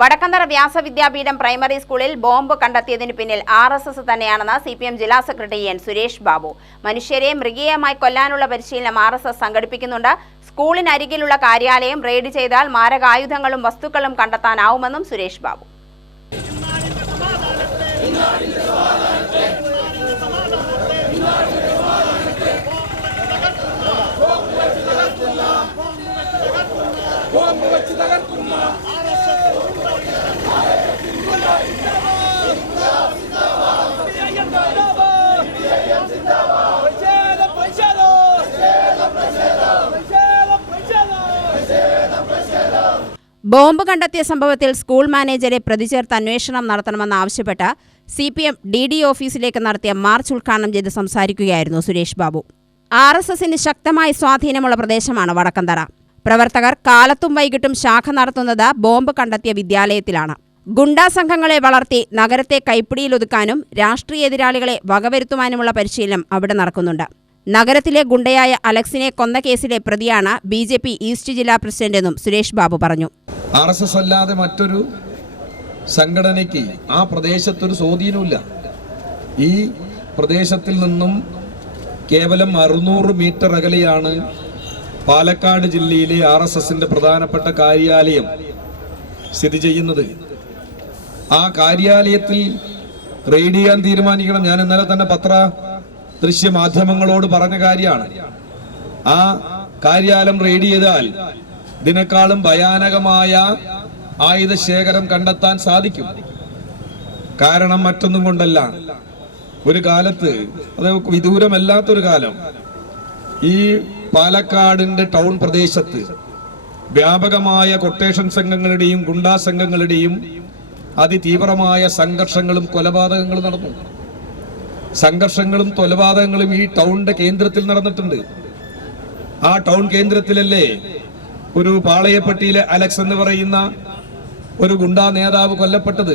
Vadakkanthara Vyasavidyapeetham primary സ്കൂളിൽ bomb കണ്ടെത്തിയതിന് പിന്നിൽ RSS തന്നെയാണെന്ന് CPM ജില്ലാ സെക്രട്ടറി N സുരേഷ് ബാബു. മനുഷ്യരെ മൃഗീയമായി കൊല്ലാനുള്ള പരിശീലനം RSS സംഘടിപ്പിക്കുന്നുണ്ട്. സ്കൂളിനരികിലുള്ള കാര്യാലയം റെയ്ഡ് ചെയ്താൽ മാരകായുധങ്ങളും വസ്തുക്കളും കണ്ടെത്താനാവുമെന്നും സുരേഷ് ബാബു. ബോംബ് കണ്ടെത്തിയ സംഭവത്തിൽ സ്കൂൾ മാനേജരെ പ്രതിചേർത്ത് അന്വേഷണം നടത്തണമെന്നാവശ്യപ്പെട്ട് CPM DD ഓഫീസിലേക്ക് നടത്തിയ മാർച്ച് ഉദ്ഘാടനം ചെയ്ത് സംസാരിക്കുകയായിരുന്നു സുരേഷ് ബാബു. RSSന് ശക്തമായ സ്വാധീനമുള്ള പ്രദേശമാണ് വടക്കന്തറ. പ്രവർത്തകർ കാലത്തും വൈകിട്ടും ശാഖ നടത്തുന്നത് ബോംബ് കണ്ടെത്തിയ വിദ്യാലയത്തിലാണ്. ഗുണ്ടാ സംഘങ്ങളെ വളർത്തി നഗരത്തെ കൈപ്പിടിയിലൊതുക്കാനും രാഷ്ട്രീയ എതിരാളികളെ വകവരുത്തുവാനുമുള്ള പരിശീലനം അവിടെ നടക്കുന്നുണ്ട്. നഗരത്തിലെ ഗുണ്ടയായ അലക്സിനെ കൊന്ന കേസിലെ പ്രതിയാണ് BJP ഈസ്റ്റ് ജില്ലാ പ്രസിഡന്റ് എന്നും സുരേഷ് ബാബു പറഞ്ഞു. RSS അല്ലാതെ മറ്റൊരു സംഘടനയ്ക്ക് ആ പ്രദേശത്തൊരു സ്വാധീനമില്ല. ഈ പ്രദേശത്തിൽ നിന്നും കേവലം 600 മീറ്റർ അകലെയാണ് പാലക്കാട് ജില്ലയിലെ RSSന്റെ പ്രധാനപ്പെട്ട കാര്യാലയം സ്ഥിതി ചെയ്യുന്നത്. ആ കാര്യാലയത്തിൽ റെയ്ഡ് ചെയ്യാൻ തീരുമാനിക്കണം. ഞാൻ ഇന്നലെ തന്നെ ദൃശ്യമാധ്യമങ്ങളോട് പറഞ്ഞ കാര്യമാണ്. ആ കാര്യാലയം റെയ്ഡ് ചെയ്താൽ ഇതിനേക്കാളും ഭയാനകമായ ആയുധശേഖരം കണ്ടെത്താൻ സാധിക്കും. കാരണം മറ്റൊന്നും കൊണ്ടല്ല, ഒരു കാലത്ത്, അത് വിദൂരമല്ലാത്തൊരു കാലം, ഈ പാലക്കാടിന്റെ ടൗൺ പ്രദേശത്ത് വ്യാപകമായ കൊട്ടേഷൻ സംഘങ്ങളുടെയും ഗുണ്ടാ സംഘങ്ങളുടെയും അതിതീവ്രമായ സംഘർഷങ്ങളും കൊലപാതകങ്ങളും നടന്നു. സംഘർഷങ്ങളും കൊലപാതകങ്ങളും ഈ ടൗണിന്റെ കേന്ദ്രത്തിൽ നടന്നിട്ടുണ്ട്. ആ ടൗൺ കേന്ദ്രത്തിലല്ലേ ഒരു പാളയപ്പട്ടിയിലെ അലക്സ് എന്ന് പറയുന്ന ഒരു ഗുണ്ടാ നേതാവ് കൊല്ലപ്പെട്ടത്?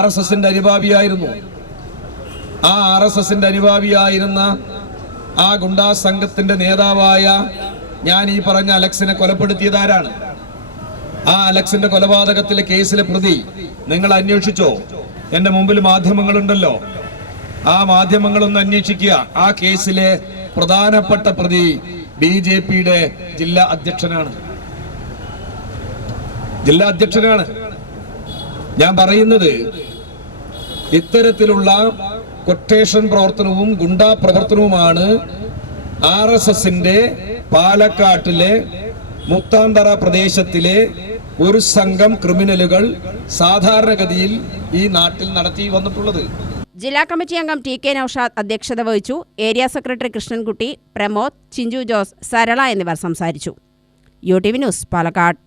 RSSന്റെ അനുഭാവിയായിരുന്നു. ആ RSSന്റെ അനുഭാവിയായിരുന്ന ആ ഗുണ്ടാ സംഘത്തിന്റെ നേതാവായ ഞാൻ ഈ പറഞ്ഞ അലക്സിനെ കൊലപ്പെടുത്തിയതാരാണ്? ആ അലക്സിന്റെ കൊലപാതകത്തിലെ കേസിലെ പ്രതി നിങ്ങൾ അന്വേഷിച്ചോ? എന്റെ മുമ്പിൽ മാധ്യമങ്ങളുണ്ടല്ലോ, ആ മാധ്യമങ്ങളൊന്ന് അന്വേഷിക്കുക. ആ കേസിലെ പ്രധാനപ്പെട്ട പ്രതി BJPയുടെ ജില്ലാ അധ്യക്ഷനാണ്. ഞാൻ പറയുന്നത്, ഇത്തരത്തിലുള്ള കൊട്ടേഷൻ പ്രവർത്തനവും ഗുണ്ടാ പ്രവർത്തനവുമാണ് RSSന്റെ പാലക്കാട്ടിലെ മുത്താന്തറ പ്രദേശത്തിലെ ഒരു സംഘം ക്രിമിനലുകൾ സാധാരണഗതിയിൽ ഈ നാട്ടിൽ നടത്തി വന്നിട്ടുള്ളത്. ജില്ലാ കമ്മിറ്റി അംഗം TK നൌഷാദ് അധ്യക്ഷത വഹിച്ചു. ഏരിയ സെക്രട്ടറി കൃഷ്ണൻകുട്ടി, പ്രമോദ്, ചിഞ്ചു ജോസ്, സരള എന്നിവർ സംസാരിച്ചു. UTV news, Palakkad.